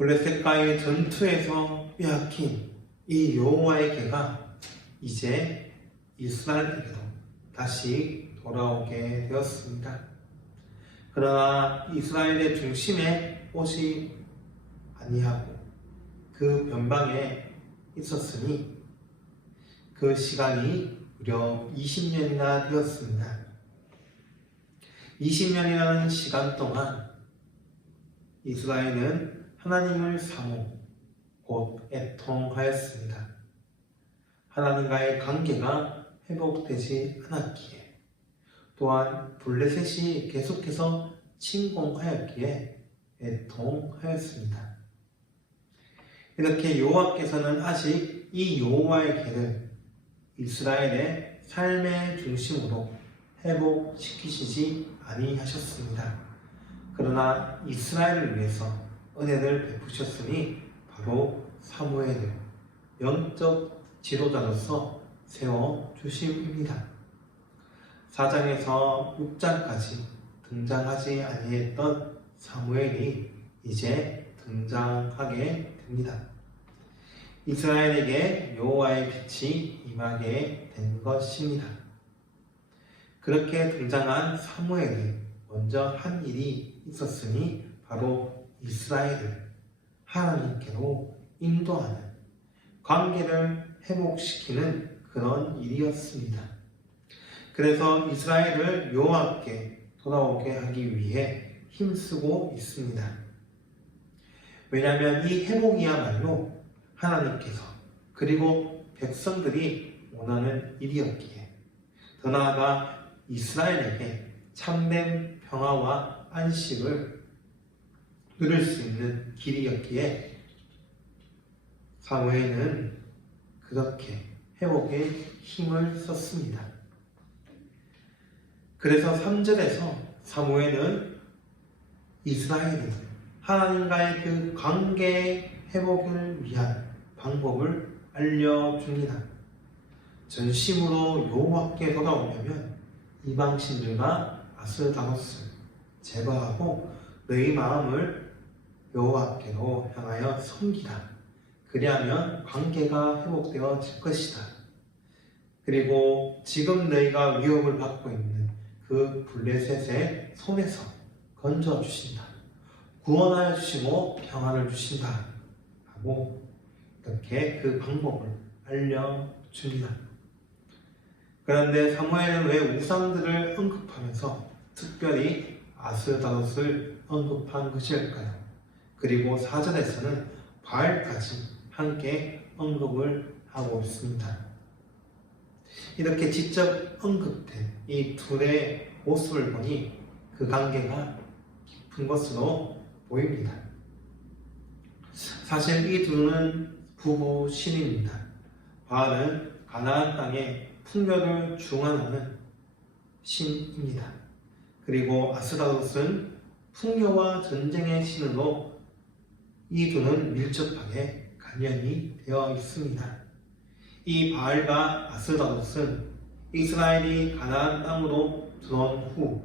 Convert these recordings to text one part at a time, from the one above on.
블레셋과의 전투에서 빼앗긴 이 여호와의 궤가 이제 이스라엘에게도 다시 돌아오게 되었습니다. 그러나 이스라엘의 중심에 오지 아니하고 그 변방에 있었으니 그 시간이 무려 20년이나 되었습니다. 20년이라는 시간 동안 이스라엘은 하나님을 사모 곧 애통하였습니다. 하나님과의 관계가 회복되지 않았기에 또한 블레셋이 계속해서 침공하였기에 애통하였습니다. 이렇게 여호와께서는 아직 이 여호와의 궤를 이스라엘의 삶의 중심으로 회복시키시지 아니하셨습니다. 그러나 이스라엘을 위해서 은혜를 베푸셨으니 바로 사무엘을 영적 지도자로서 세워주심입니다. 4장에서 6장까지 등장하지 아니했던 사무엘이 이제 등장하게 됩니다. 이스라엘에게 여호와의 빛이 임하게 된 것입니다. 그렇게 등장한 사무엘이 먼저 한 일이 있었으니 바로 이스라엘을 하나님께로 인도하는 관계를 회복시키는 그런 일이었습니다. 그래서 이스라엘을 여호와께 돌아오게 하기 위해 힘쓰고 있습니다. 왜냐하면 이 회복이야말로 하나님께서 그리고 백성들이 원하는 일이었기에 더 나아가 이스라엘에게 참된 평화와 안식을 누릴 수 있는 길이었기에 사무엘은 그렇게 회복에 힘을 썼습니다. 그래서 3절에서 사무엘은 이스라엘이 하나님과의 그 관계 회복을 위한 방법을 알려줍니다. 전심으로 여호와께 돌아오려면 이방신들과 아스다로스를 제거하고 너희 마음을 여호와께로 향하여 섬기라. 그리하면 관계가 회복되어질 것이다. 그리고 지금 너희가 위협을 받고 있는 그 블레셋의 손에서 건져주신다. 구원하여 주시고 평안을 주신다. 하고 이렇게 그 방법을 알려줍니다. 그런데 사무엘은 왜 우상들을 언급하면서 특별히 아스다롯을 언급한 것일까요? 그리고 4절에서는 바알까지 함께 언급을 하고 있습니다. 이렇게 직접 언급된 이 둘의 모습을 보니 그 관계가 깊은 것으로 보입니다. 사실 이 둘은 부부 신입니다. 바알은 가나안 땅의 풍요를 중환하는 신입니다. 그리고 아스다롯은 풍요와 전쟁의 신으로 이 둘은 밀접하게 관련이 되어 있습니다. 이 바알과 아스다롯은 이스라엘이 가나안 땅으로 들어온 후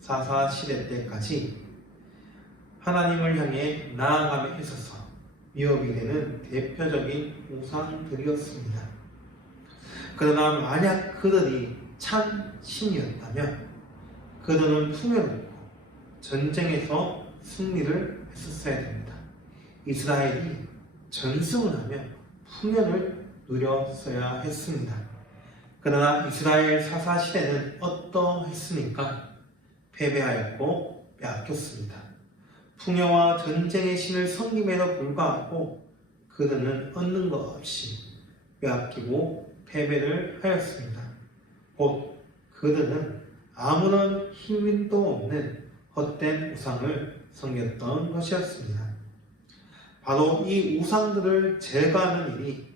사사 시대 때까지 하나님을 향해 나아감에 있어서 위협이 되는 대표적인 우상들이었습니다. 그러나 만약 그들이 참 신이었다면 그들은 풍요롭고 전쟁에서 승리를 했었어야 됩니다. 이스라엘이 전승을 하며 풍요를 누렸어야 했습니다. 그러나 이스라엘 사사 시대는 어떠했습니까? 패배하였고 빼앗겼습니다. 풍요와 전쟁의 신을 섬김에도 불구하고 그들은 얻는 것 없이 빼앗기고 패배를 하였습니다. 곧 그들은 아무런 힘도 없는 헛된 우상을 섬겼던 것이었습니다. 바로 이 우상들을 제거하는 일이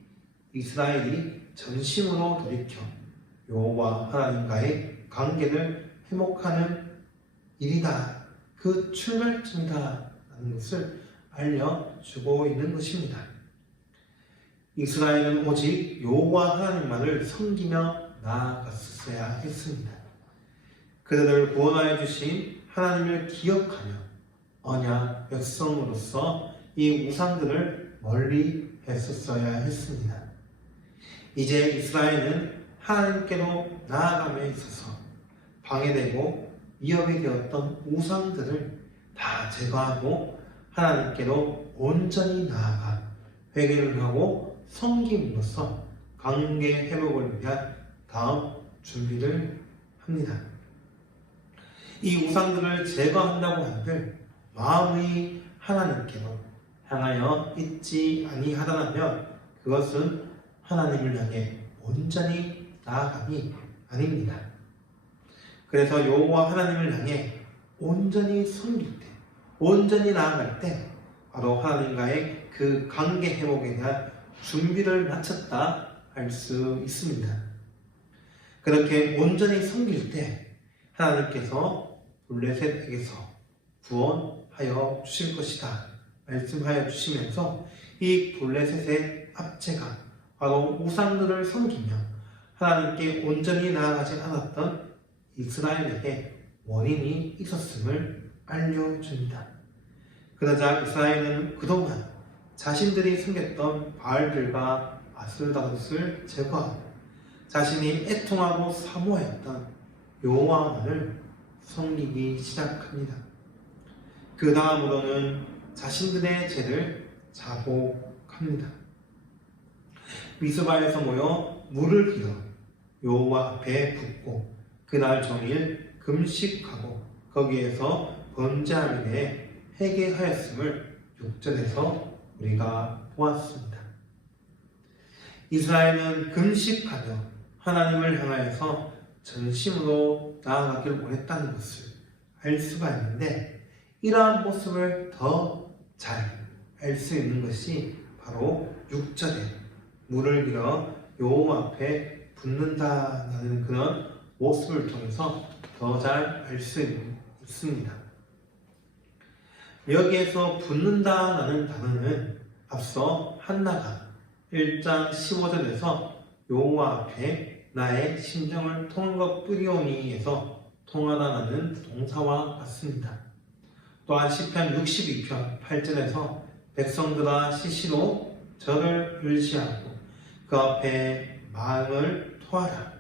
이스라엘이 전심으로 돌이켜 여호와 하나님과의 관계를 회복하는 일이다. 그 출발점이다 라는 것을 알려주고 있는 것입니다. 이스라엘은 오직 여호와 하나님만을 섬기며 나아갔어야 했습니다. 그들을 구원하여 주신 하나님을 기억하며 언약 백성으로서 이 우상들을 멀리 했었어야 했습니다. 이제 이스라엘은 하나님께로 나아감에 있어서 방해되고 위협이 되었던 우상들을 다 제거하고 하나님께로 온전히 나아가 회개를 하고 섬김으로써 관계 회복을 위한 다음 준비를 합니다. 이 우상들을 제거한다고 한들 마음이 하나님께로 향하여 있지 아니하다면 그것은 하나님을 향해 온전히 나아감이 아닙니다. 그래서 여호와 하나님을 향해 온전히 섬길 때, 온전히 나아갈 때 바로 하나님과의 그 관계 회복에 대한 준비를 마쳤다 할 수 있습니다. 그렇게 온전히 섬길 때 하나님께서 블레셋에게서 구원하여 주실 것이다 말씀하여 주시면서 이 블레셋의 압제가 바로 우상들을 섬기며 하나님께 온전히 나아가지 않았던 이스라엘에게 원인이 있었음을 알려줍니다. 그러자 이스라엘은 그동안 자신들이 섬겼던 바알들과 아스다롯을 제거하고 자신이 애통하고 사모했던 여호와만을 섬기기 시작합니다. 그 다음으로는 자신들의 죄를 자복합니다. 미스바에서 모여 물을 길어 여호와 앞에 붓고 그날 종일 금식하고 거기에서 번제함에 대해 회개하였음을 6절에서 우리가 보았습니다. 이스라엘은 금식하며 하나님을 향하여서 전심으로 나아가길 원했다는 것을 알 수가 있는데 이러한 모습을 더 잘 알 수 있는 것이 바로 6절에 물을 길어 여호와 앞에 붓는다는 그런 모습을 통해서 더 잘 알 수 있습니다. 여기에서 붓는다라는 단어는 앞서 한나가 1장 15절에서 여호와 앞에 나의 심정을 통한 것 뿌리오니에서 통하다라는 동사와 같습니다. 또한 시편 62편 8절에서 백성들아 시시로 저를 의지하고 그 앞에 마음을 토하라.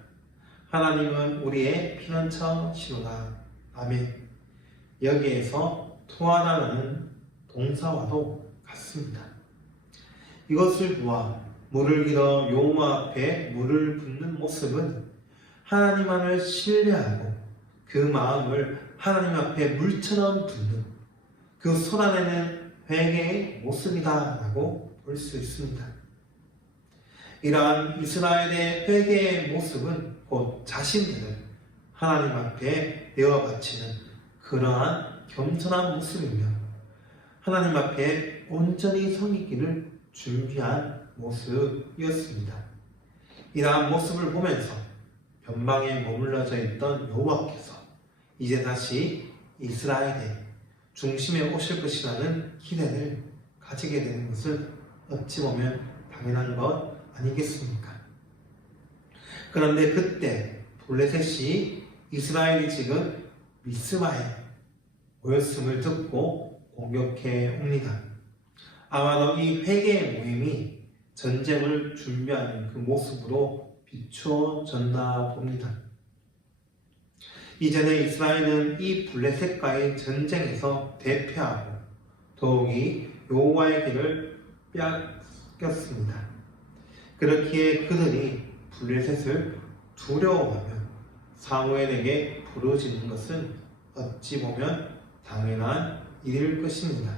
하나님은 우리의 피난처시로다. 아멘. 여기에서 토하다라는 동사와도 같습니다. 이것을 보아 물을 길어 여호와 앞에 물을 붓는 모습은 하나님만을 신뢰하고 그 마음을 하나님 앞에 물처럼 붓는 그 쏟아내는 회개의 모습이다라고 볼 수 있습니다. 이러한 이스라엘의 회개의 모습은 곧 자신들을 하나님 앞에 내어 바치는 그러한 겸손한 모습이며 하나님 앞에 온전히 섬기기를 준비한 모습이었습니다. 이러한 모습을 보면서 변방에 머물러져 있던 여호와께서 이제 다시 이스라엘의 중심에 오실 것이라는 기대를 가지게 되는 것은 어찌 보면 당연한 것 아니겠습니까? 그런데 그때 블레셋이 이스라엘이 지금 미스바에 모였음을 듣고 공격해 옵니다. 아마도 이 회개의 모임이 전쟁을 준비하는 그 모습으로 비추어졌나 봅니다. 이전에 이스라엘은 이 블레셋과의 전쟁에서 대패하고 더욱이 여호와의 길을 빼앗겼습니다. 그렇기에 그들이 블레셋을 두려워하며 사무엘에게 부르짖는 것은 어찌 보면 당연한 일일 것입니다.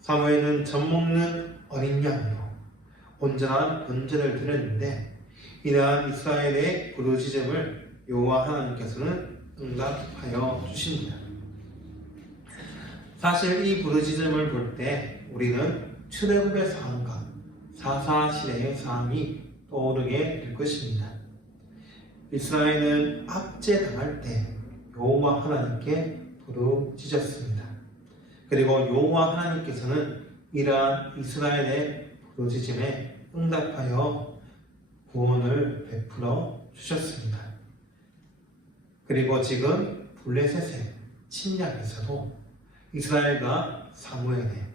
사무엘은 젖먹는 어린 양으로 온전한 번제를 드렸는데 이러한 이스라엘의 부르짖음을 여호와 하나님께서는 응답하여 주십니다. 사실 이 부르짖음을 볼 때 우리는 출애굽의 상황과 사사시대의 상황이 떠오르게 될 것입니다. 이스라엘은 압제당할 때 여호와 하나님께 부르짖었습니다. 그리고 여호와 하나님께서는 이러한 이스라엘의 부르짖음에 응답하여 구원을 베풀어 주셨습니다. 그리고 지금 블레셋의 침략에서도 이스라엘과 사무엘의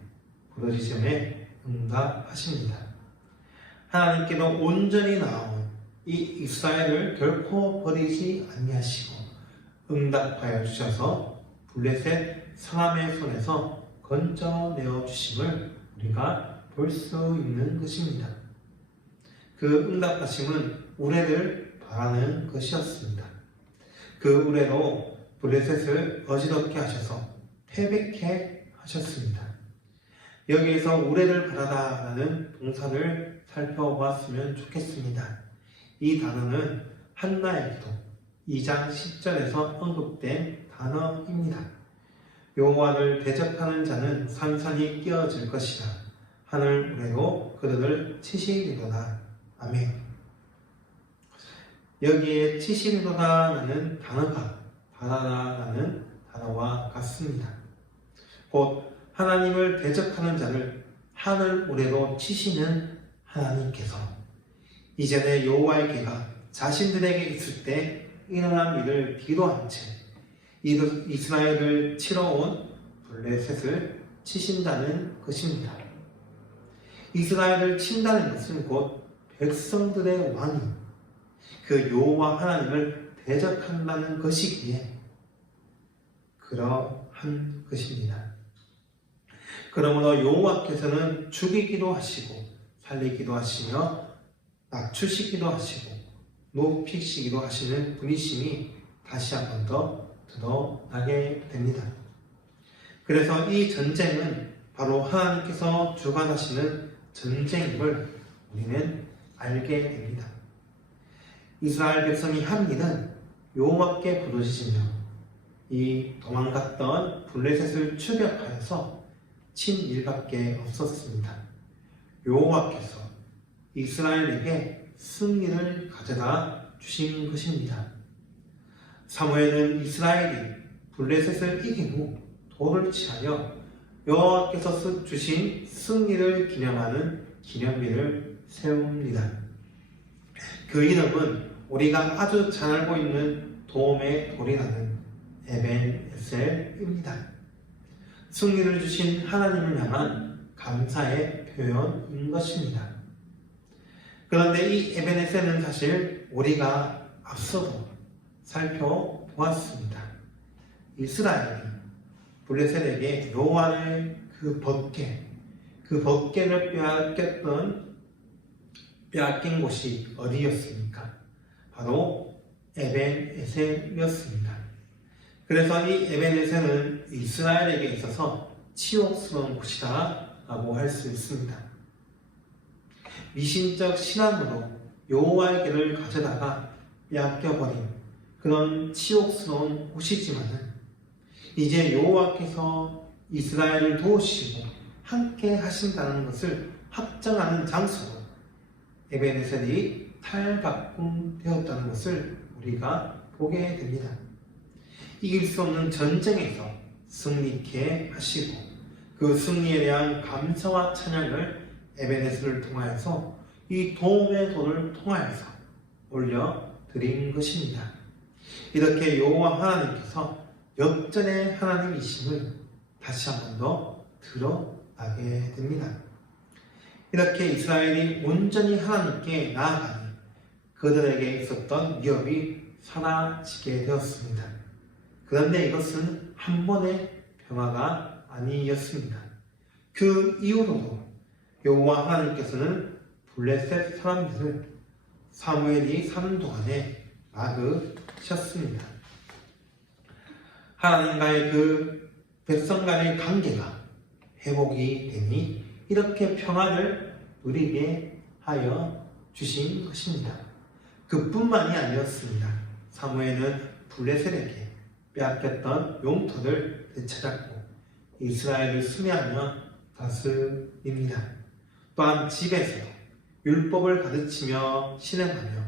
부르짖음에 응답하십니다. 하나님께도 온전히 나아온 이 이스라엘을 결코 버리지 아니하시고 응답하여 주셔서 블레셋 사람의 손에서 건져내어 주심을 우리가 볼 수 있는 것입니다. 그 응답하심은 우레를 바라는 것이었습니다. 그 우레로 블레셋을 어지럽게 하셔서 패배케 하셨습니다. 여기에서 우레를 바라다라는 동사를 살펴보았으면 좋겠습니다. 이 단어는 한나의 기도 2장 10절에서 언급된 단어입니다. 여호와를 대적하는 자는 산산이 끼어질 것이라 하늘 우레로 그들을 치시리로다. 아멘. 여기에 치시리로다라는 단어가 바라다라는 단어와 같습니다. 곧 하나님을 대적하는 자를 하늘 우레로 치시는 하나님께서 이전에 여호와의 개가 자신들에게 있을 때 일어난 일을 뒤로한 채 이스라엘을 치러 온 블레셋을 치신다는 것입니다. 이스라엘을 친다는 것은 곧 백성들의 왕이 그 여호와 하나님을 대적한다는 것이기에 그러한 것입니다. 그러므로 여호와께서는 죽이기도 하시고 살리기도 하시며 낮추시기도 하시고 높이시기도 하시는 분이심이 다시 한 번 더 드러나게 됩니다. 그래서 이 전쟁은 바로 하나님께서 주관하시는 전쟁임을 우리는 알게 됩니다. 이스라엘 백성이 한 일은 여호와께 부르짖으며 이 도망갔던 블레셋을 추격하여서 친 일밖에 없었습니다. 여호와께서 이스라엘에게 승리를 가져다 주신 것입니다. 사무엘은 이스라엘이 블레셋을 이긴 후 돌을 취하여 여호와께서 주신 승리를 기념하는 기념비를 세웁니다. 그 이름은 우리가 아주 잘 알고 있는 도움의 돌이라는 에벤에셀입니다. 승리를 주신 하나님을 향한 감사의 표현인 것입니다. 그런데 이 에벤에셀은 사실 우리가 앞서도 살펴보았습니다. 이스라엘이 블레셋에게 여호와의 그 법궤를 빼앗긴 곳이 어디였습니까? 바로 에벤에셀이었습니다. 그래서 이 에벤에셀은 이스라엘에게 있어서 치욕스러운 곳이다 라고 할 수 있습니다. 미신적 신앙으로 여호와의 길을 가져다가 빼앗겨버린 그런 치욕스러운 곳이지만은 이제 여호와께서 이스라엘을 도우시고 함께 하신다는 것을 확정하는 장소로 에벤에셀이 탈바꿈되었다는 것을 우리가 보게 됩니다. 이길 수 없는 전쟁에서 승리케 하시고 그 승리에 대한 감사와 찬양을 에벤에셀을 통하여서 이 도움의 돌을 통하여서 올려드린 것입니다. 이렇게 여호와 하나님께서 역전의 하나님이심을 다시 한 번 더 드러나게 됩니다. 이렇게 이스라엘이 온전히 하나님께 나아가니 그들에게 있었던 위협이 사라지게 되었습니다. 그런데 이것은 한 번의 평화가 아니었습니다. 그 이후로도 여호와 하나님께서는 블레셋 사람들을 사무엘이 사는 동안에 막으셨습니다. 하나님과의 그 백성 간의 관계가 회복이 되니 이렇게 평안을 누리게 하여 주신 것입니다. 그뿐만이 아니었습니다. 사무엘은 블레셋에게 빼앗겼던 용토를 되찾았고 이스라엘을 수매하며 다스립니다. 또한 집에서 율법을 가르치며 실행하며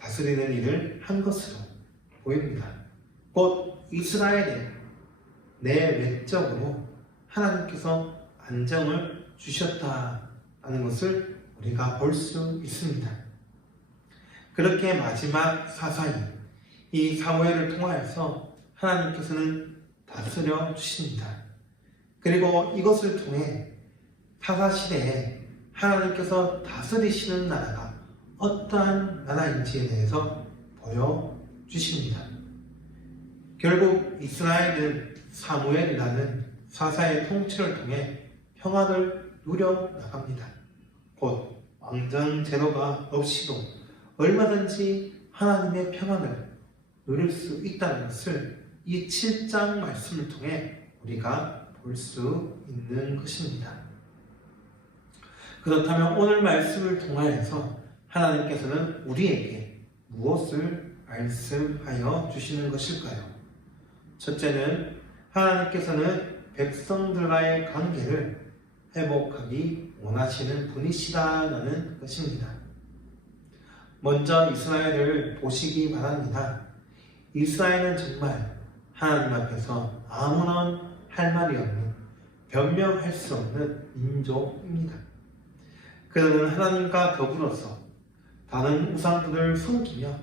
다스리는 일을 한 것으로 보입니다. 곧 이스라엘의 내외적으로 하나님께서 안정을 주셨다는 것을 우리가 볼 수 있습니다. 그렇게 마지막 사사이 이 사무엘을 통하여서 하나님께서는 다스려 주십니다. 그리고 이것을 통해 사사시대에 하나님께서 다스리시는 나라가 어떠한 나라인지에 대해서 보여주십니다. 결국 이스라엘은 사무엘이라는 사사의 통치를 통해 평화를 누려나갑니다. 곧 왕정 제도가 없이도 얼마든지 하나님의 평안을 누릴 수 있다는 것을 이 7장 말씀을 통해 우리가 볼 수 있는 것입니다. 그렇다면 오늘 말씀을 통하여서 하나님께서는 우리에게 무엇을 말씀하여 주시는 것일까요? 첫째는 하나님께서는 백성들과의 관계를 회복하기 원하시는 분이시다라는 것입니다. 먼저 이스라엘을 보시기 바랍니다. 이스라엘은 정말 하나님 앞에서 아무런 할 말이 없는, 변명할 수 없는 민족입니다. 그들은 하나님과 더불어서 다른 우상들을 섬기며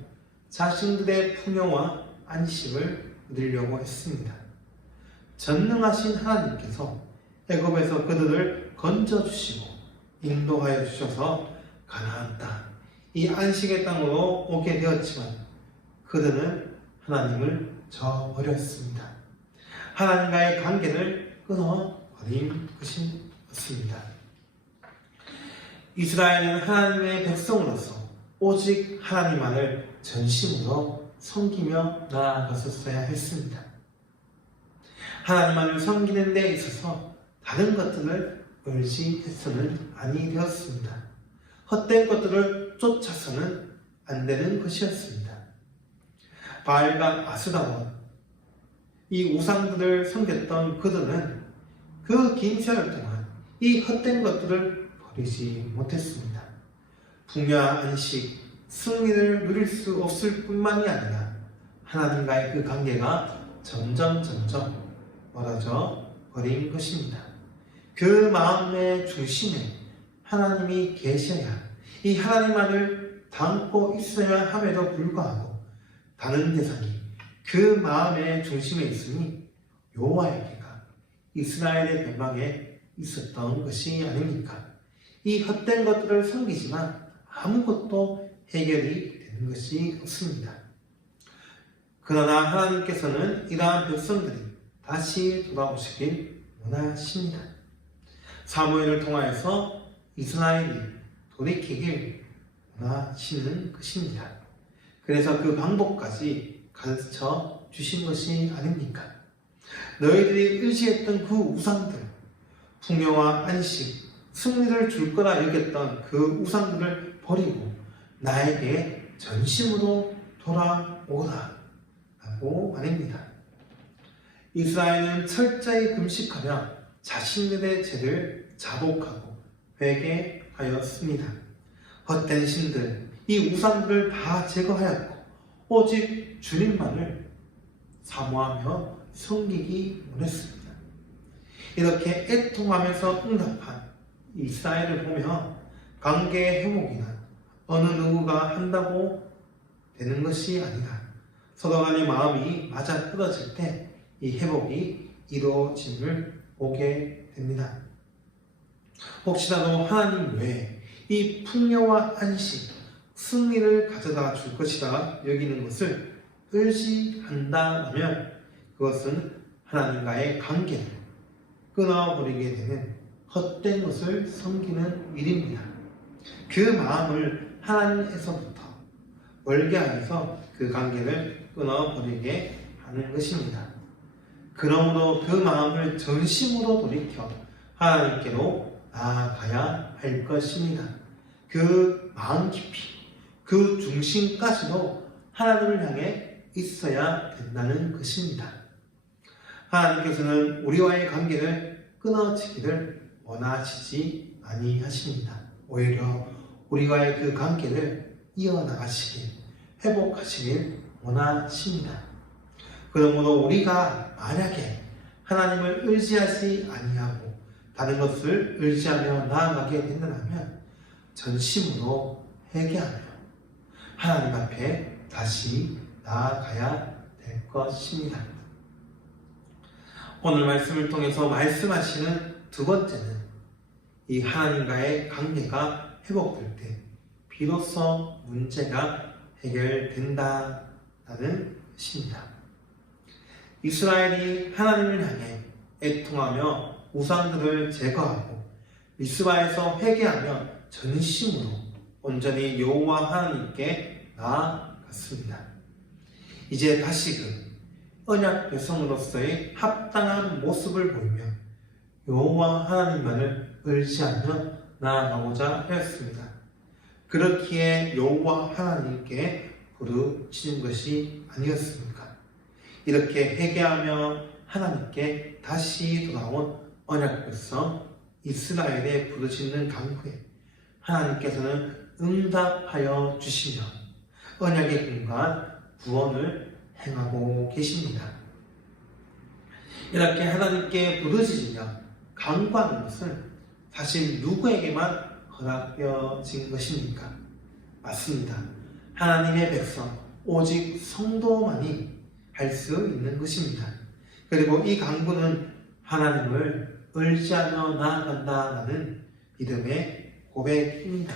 자신들의 풍요와 안식을 얻으려고 했습니다. 전능하신 하나님께서 애굽에서 그들을 건져주시고 인도하여 주셔서 가나안 땅, 이 안식의 땅으로 오게 되었지만 그들은 하나님을 저버렸습니다. 하나님과의 관계를 끊어버린 것이었습니다. 이스라엘은 하나님의 백성으로서 오직 하나님만을 전심으로 섬기며 나아갔었어야 했습니다. 하나님만을 섬기는 데 있어서 다른 것들을 의지해서는 아니 되었습니다. 헛된 것들을 쫓아서는 안 되는 것이었습니다. 바알과 아스다론, 이 우상들을 섬겼던 그들은 그 긴 세월 동안 이 헛된 것들을 버리지 못했습니다. 풍요와 안식, 승리를 누릴 수 없을 뿐만이 아니라 하나님과의 그 관계가 점점 멀어져 버린 것입니다. 그 마음의 중심에 하나님이 계셔야, 이 하나님만을 담고 있어야 함에도 불구하고 다른 대상이 그 마음의 중심에 있으니 여호와의 궤가 이스라엘의 변방에 있었던 것이 아닙니까? 이 헛된 것들을 섬기지만 아무것도 해결이 되는 것이 없습니다. 그러나 하나님께서는 이러한 백성들이 다시 돌아오시길 원하십니다. 사무엘을 통하여서 이스라엘이 돌이키길 원하시는 것입니다. 그래서 그 방법까지 가르쳐 주신 것이 아닙니까? 너희들이 의지했던 그 우상들, 풍요와 안식, 승리를 줄 거라 여겼던 그 우상들을 버리고 나에게 전심으로 돌아오라 라고 말입니다. 이스라엘은 철저히 금식하며 자신들의 죄를 자복하고 회개하였습니다. 헛된 신들, 이 우상들을 다 제거하였고 오직 주님만을 사모하며 섬기기 원했습니다. 이렇게 애통하면서 응답한 이스라엘을 보며 관계의 회복이나 어느 누구가 한다고 되는 것이 아니라 서로 간의 마음이 맞아 떨어질 때 이 회복이 이루어짐을 보게 됩니다. 혹시라도 하나님 외에 이 풍요와 안식, 승리를 가져다 줄 것이라 여기는 것을 의지한다면 그것은 하나님과의 관계를 끊어버리게 되는 헛된 것을 섬기는 일입니다. 그 마음을 하나님에서부터 멀게 하면서 그 관계를 끊어버리게 하는 것입니다. 그러므로 그 마음을 전심으로 돌이켜 하나님께로 나아가야 할 것입니다. 그 마음 깊이, 그 중심까지도 하나님을 향해 있어야 된다는 것입니다. 하나님께서는 우리와의 관계를 끊어지기를 원하시지 아니하십니다. 오히려 우리와의 그 관계를 이어나가시길, 회복하시길 원하십니다. 그러므로 우리가 만약에 하나님을 의지하지 아니하고 다른 것을 의지하며 나아가게 된다면 전심으로 회개하며 하나님 앞에 다시 나아가야 될 것입니다. 오늘 말씀을 통해서 말씀하시는 두 번째는 이 하나님과의 관계가 회복될 때 비로소 문제가 해결된다는 것입니다. 이스라엘이 하나님을 향해 애통하며 우상들을 제거하고 미스바에서 회개하며 전심으로 온전히 여호와 하나님께 나아갔습니다. 이제 다시금 언약 백성으로서의 합당한 모습을 보이며 여호와 하나님만을 의지하며 나아가고자 하였습니다. 그렇기에 여호와 하나님께 부르짖은 것이 아니었습니까? 이렇게 회개하며 하나님께 다시 돌아온 언약 백성 이스라엘의 부르짖는 간구에 하나님께서는 응답하여 주시며 언약에 근거한 구원을 행하고 계십니다. 이렇게 하나님께 부르짖으며 간구하는 것은 사실 누구에게만 허락되어진 것입니까? 맞습니다. 하나님의 백성, 오직 성도만이 할 수 있는 것입니다. 그리고 이 간구는 하나님을 의지하며 나아간다는 믿음의 고백입니다.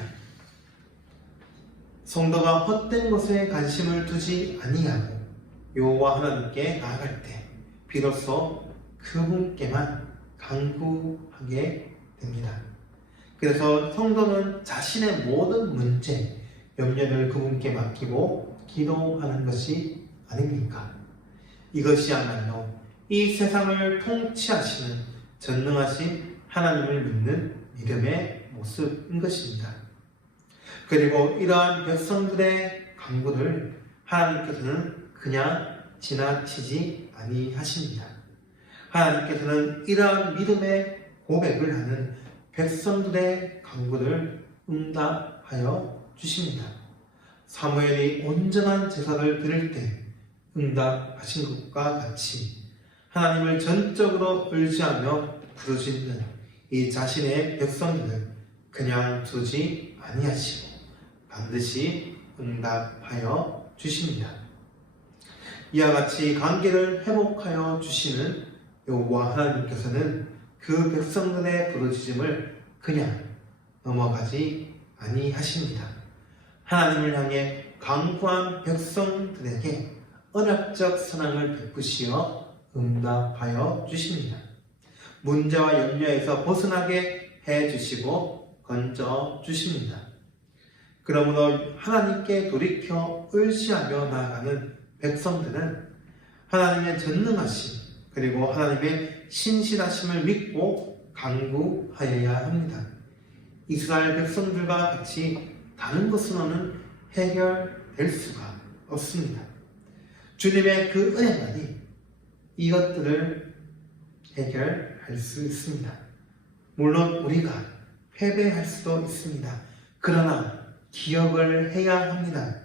성도가 헛된 것에 관심을 두지 아니하고 여호와 하나님께 나아갈 때 비로소 그분께만 간구하게 됩니다. 그래서 성도는 자신의 모든 문제, 염려를 그분께 맡기고 기도하는 것이 아닙니까? 이것이야말로 이 세상을 통치하시는 전능하신 하나님을 믿는 믿음의 모습인 것입니다. 그리고 이러한 백성들의 간구를 하나님께서는 그냥 지나치지 아니하십니다. 하나님께서는 이러한 믿음의 고백을 하는 백성들의 간구를 응답하여 주십니다. 사무엘이 온전한 제사를 드릴 때 응답하신 것과 같이 하나님을 전적으로 의지하며 부르짖는 이 자신의 백성들을 그냥 두지 아니하시고 반드시 응답하여 주십니다. 이와 같이 관계를 회복하여 주시는 여호와 하나님께서는 그 백성들의 부르짖음을 그냥 넘어가지 아니하십니다. 하나님을 향해 간구한 백성들에게 언약적 사랑을 베푸시어 응답하여 주십니다. 문제와 염려에서 벗어나게 해주시고 건져주십니다. 그러므로 하나님께 돌이켜 의지하며 나아가는 백성들은 하나님의 전능하심 그리고 하나님의 신실하심을 믿고 간구하여야 합니다. 이스라엘 백성들과 같이 다른 것으로는 해결될 수가 없습니다. 주님의 그 은혜만이 이것들을 해결할 수 있습니다. 물론 우리가 패배할 수도 있습니다. 그러나 기억을 해야 합니다.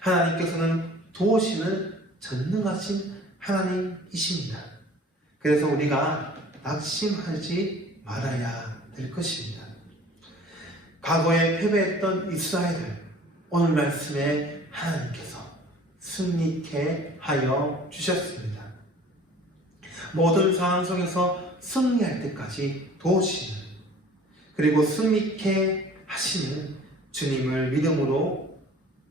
하나님께서는 도우시는 전능하신 하나님이십니다. 그래서 우리가 낙심하지 말아야 될 것입니다. 과거에 패배했던 이스라엘을 오늘 말씀에 하나님께서 승리케 하여 주셨습니다. 모든 상황 속에서 승리할 때까지 도우시는 그리고 승리케 하시는 주님을 믿음으로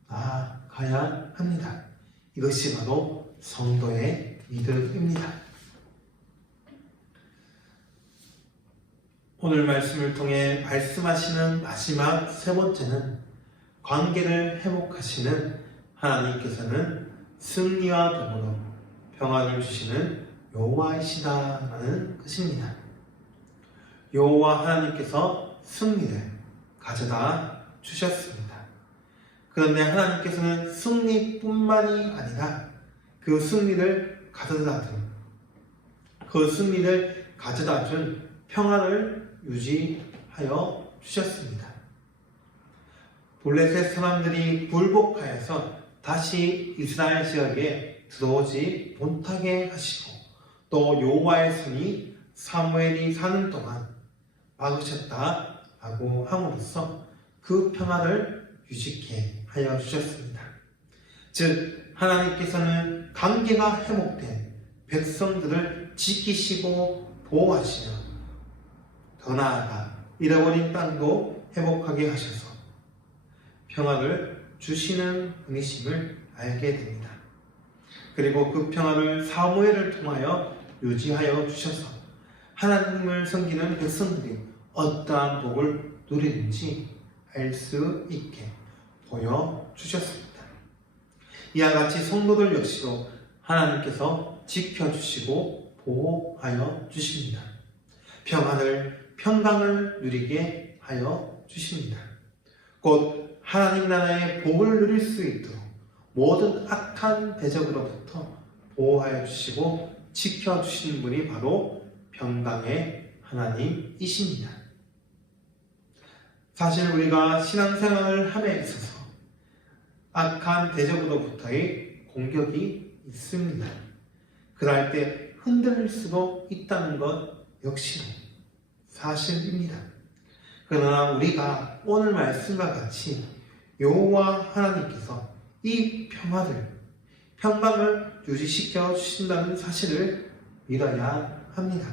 나아가야 합니다. 이것이 바로 성도의 믿음입니다. 오늘 말씀을 통해 말씀하시는 마지막 세 번째는 관계를 회복하시는 하나님께서는 승리와 더불어 평안을 주시는 여호와이시다라는 것입니다. 여호와 하나님께서 승리를 가져다 주셨습니다. 그런데 하나님께서는 승리뿐만이 아니라 그 승리를 가져다 준 평안을 유지하여 주셨습니다. 블레셋 사람들이 굴복하여서 다시 이스라엘 지역에 들어오지 못하게 하시고 또 여호와의 손이 사무엘이 사는 동안 막으셨다라고 함으로써 그 평안을 유지케 하여 주셨습니다. 즉 하나님께서는 관계가 회복된 백성들을 지키시고 보호하시며 더 나아가 잃어버린 땅도 회복하게 하셔서 평화를 주시는 분이심을 알게 됩니다. 그리고 그 평화를 사무엘을 통하여 유지하여 주셔서 하나님을 섬기는 백성들이 어떠한 복을 누리는지 알 수 있게 보여주셨습니다. 이와 같이 성도들 역시도 하나님께서 지켜주시고 보호하여 주십니다. 평강을 누리게 하여 주십니다. 곧 하나님 나라의 복을 누릴 수 있도록 모든 악한 대적으로부터 보호하여 주시고 지켜주시는 분이 바로 평강의 하나님이십니다. 사실 우리가 신앙생활을 함에 있어서 악한 대적으로부터의 공격이 있습니다. 그럴 때 흔들릴 수도 있다는 것 역시 사실입니다. 그러나 우리가 오늘 말씀과 같이 여호와 하나님께서 이 평강을 유지시켜 주신다는 사실을 믿어야 합니다.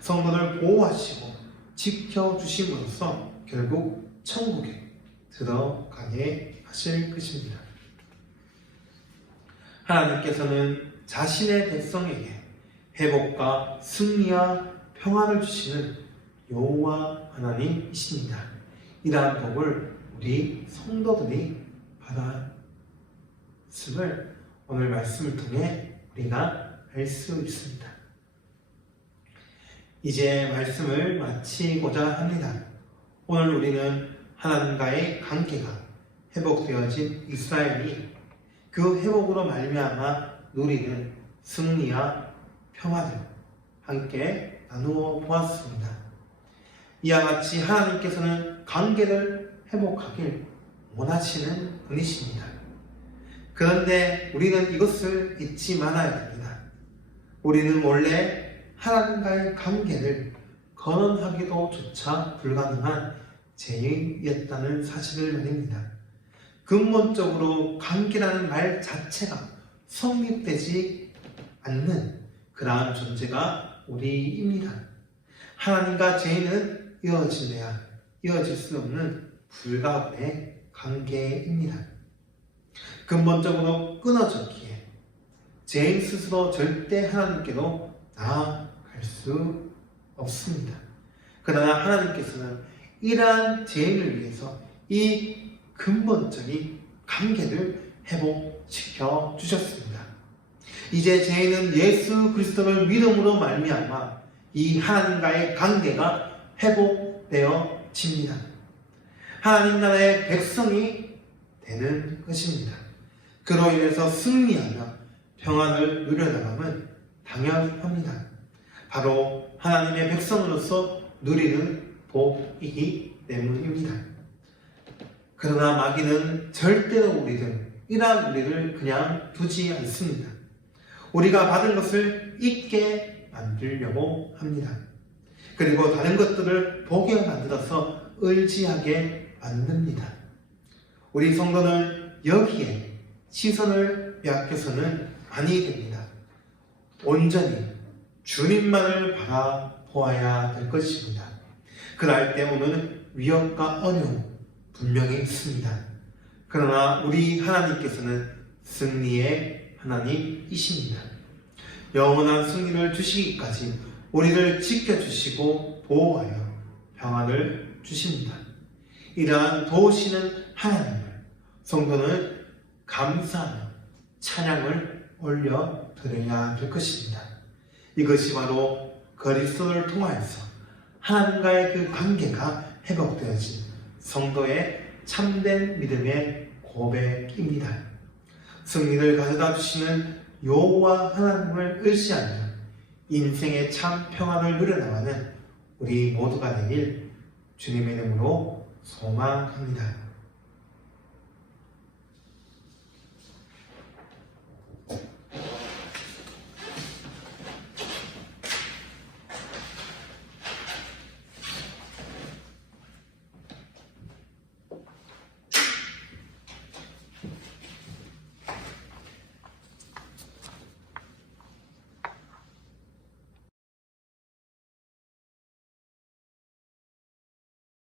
성도를 보호하시고 지켜주심으로써 결국 천국에 들어가게 하실 것입니다. 하나님께서는 자신의 백성에게 회복과 승리와 평화를 주시는 여호와 하나님이십니다. 이러한 복을 우리 성도들이 받았음을 오늘 말씀을 통해 우리가 알 수 있습니다. 이제 말씀을 마치고자 합니다. 오늘 우리는 하나님과의 관계가 회복되어진 이스라엘이 그 회복으로 말미암아 누리는 승리와 평화를 함께 나누어 보았습니다. 이와 같이 하나님께서는 관계를 회복하길 원하시는 분이십니다. 그런데 우리는 이것을 잊지 말아야 됩니다. 우리는 원래 하나님과의 관계를 거론하기도 조차 불가능한 죄인이었다는 사실을 말입니다. 근본적으로 관계라는 말 자체가 성립되지 않는 그러한 존재가 우리입니다. 하나님과 죄인은 이어질 수 없는 불가분의 관계입니다. 근본적으로 끊어졌기에 죄인 스스로 절대 하나님께로 나아갈 수 없습니다. 그러나 하나님께서는 이러한 죄인을 위해서 이 근본적인 관계를 회복시켜 주셨습니다. 이제 죄인은 예수 그리스도를 믿음으로 말미암아 이 하나님과의 관계가 회복되어집니다. 하나님 나라의 백성이 되는 것입니다. 그로 인해서 승리하며 평안을 누려나감은 당연합니다. 바로 하나님의 백성으로서 누리는 복이기 때문입니다. 그러나 마귀는 절대로 이러한 우리를 그냥 두지 않습니다. 우리가 받은 것을 잊게 만들려고 합니다. 그리고 다른 것들을 보게 만들어서 의지하게 만듭니다. 우리 성도는 여기에 시선을 빼앗겨서는 아니 됩니다. 온전히 주님만을 바라보아야 될 것입니다. 그럴 때 오는 위협과 어려움 분명히 있습니다. 그러나 우리 하나님께서는 승리의 하나님이십니다. 영원한 승리를 주시기까지 우리를 지켜주시고 보호하여 평안을 주십니다. 이러한 도우시는 하나님을 성도는 감사하며 찬양을 올려드려야 될 것입니다. 이것이 바로 그리스도를 통하여서 하나님과의 그 관계가 회복되어진 성도의 참된 믿음의 고백입니다. 승리를 가져다 주시는 여호와 하나님을 의지하며 인생의 참 평안을 누려나가는 우리 모두가 되길 주님의 이름으로 소망합니다.